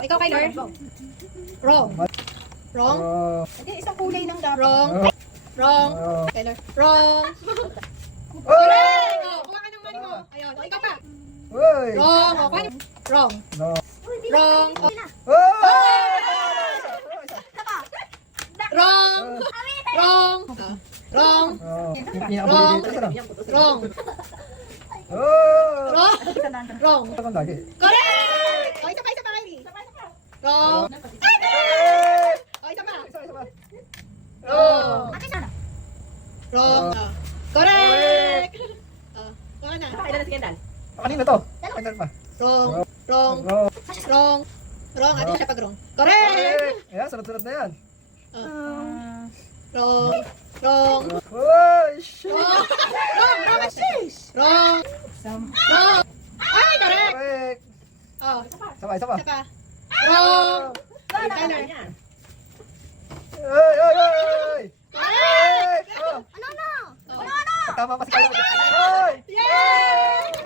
Ikaw, Kyler. Wrong. Wrong. Hindi, isang kulay lang dapat. Wrong. Wrong. Kyler. Wrong. Oy! Correct! Oh, kuha ka ng money mo. Ayun. O, ikaw pa. Oy! Wrong. O, kuha niyo. Wrong. No. Wrong. O, Oy! wrong. Wrong. Ah, wrong. Oh, Wrong. pinakamaliliit. Wrong. Oh! Wrong. Wrong. Ito kang lagi. Correct! O, isa pa, Kylie. Wrong. Hey! O, isa pa. Isa pa. Wrong. Ate, sana. Wrong. Ah, correct! Ah, kuha ka na. Kailan na si Kendall? Kanina to. Kanina pa. Wrong. Wrong. Oh. Wrong. Wrong. Ate siya pag wrong. Correct! Ayan, sunod-sunod na yan. Wrong. Wrong. Oy! Shit! Wrong. Wrong. Wrong. Wrong. Wrong. Ay, correct! Correct! Oh, Isa pa, isa pa. isa pa. Wrong. Tyler. Oy! Oy! Oy! Correct! Oy! Oh! Ano? Oh. Tama pa si Kylo. Oy! Yay!